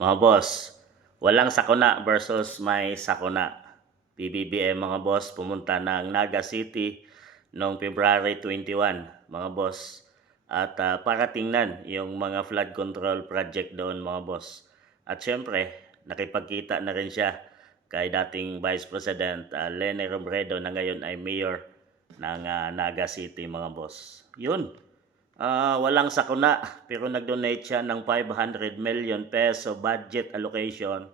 Mga boss, walang sakuna versus may sakuna. PBBM mga boss pumunta ng Naga City noong February 21 mga boss. At para tingnan yung mga flood control project doon mga boss. At syempre, nakipagkita na rin siya kay dating Vice President Lene Robredo na ngayon ay Mayor ng Naga City mga boss. Yun, walang sakuna pero nag-donate siya ng 500 million peso budget allocation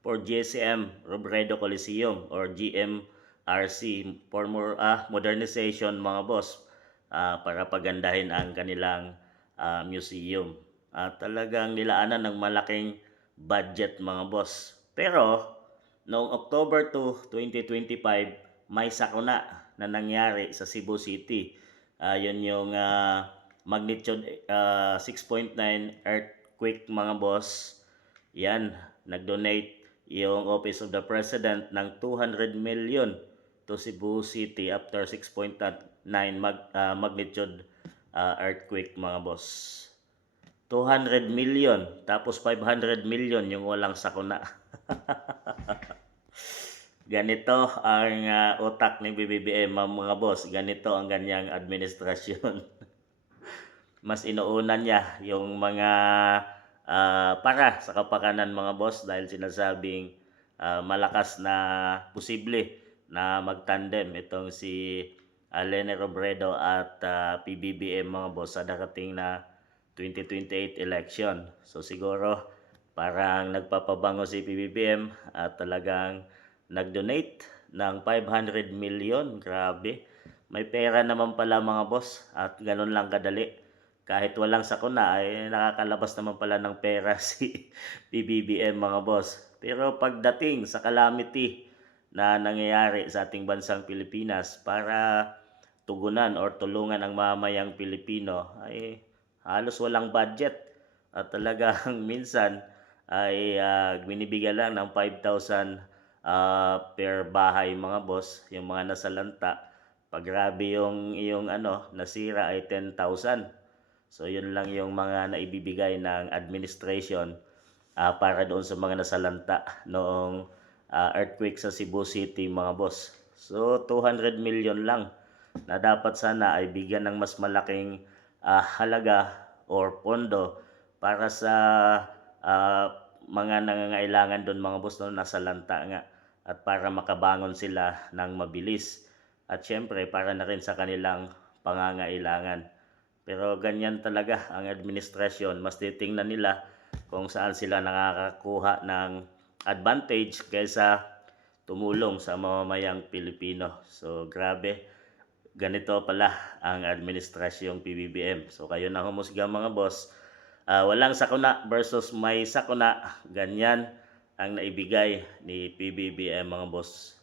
for GSM Robredo Coliseum or GMRC for more modernization mga boss, para pagandahin ang kanilang museum. At talagang nilaanan ng malaking budget mga boss. Pero noong October 2, 2025, may sakuna na nangyari sa Cebu City. Yun yung magnitude 6.9 earthquake mga boss. Yan, nag-donate yung Office of the President ng 200 million to Cebu City after 6.9 magnitude earthquake mga boss. 200 million tapos 500 million yung walang sakuna. Ganito ang utak ng BBBM mga boss. Ganito ang ganyang administrasyon. Mas inuuna niya yung mga para sa kapakanan mga boss dahil sinasabing malakas na posible na magtandem itong si Lene Robredo at PBBM mga boss sa darating na 2028 election. So siguro parang nagpapabango si PBBM at talagang nag-donate ng 500 million. Grabe. May pera naman pala mga boss at ganun lang kadali. Kahit walang sakuna ay nakakalabas naman pala ng pera si PBBM mga boss. Pero pagdating sa calamity na nangyayari sa ating bansang Pilipinas para tugunan or tulungan ang mamayang Pilipino ay halos walang budget at talagang minsan ay binibigyan lang ng 5,000 per bahay mga boss, yung mga nasalanta. Pag grabe yung nasira ay 10,000. So yun lang yung mga naibibigay ng administration para doon sa mga nasalanta noong earthquake sa Cebu City mga boss. So 200 million lang na dapat sana ay bigyan ng mas malaking halaga or pondo para sa ah, mga nangangailangan doon mga boss no, nasalanta nga at para makabangon sila ng mabilis at syempre para na rin sa kanilang pangangailangan. Pero ganyan talaga ang administrasyon. Mas titingnan nila kung saan sila nakakakuha ng advantage kaysa tumulong sa mamamayang Pilipino. So grabe, ganito pala ang administrasyong PBBM. So kayo na humusga mga boss. Walang sakuna versus may sakuna. Ganyan ang naibigay ni PBBM mga boss.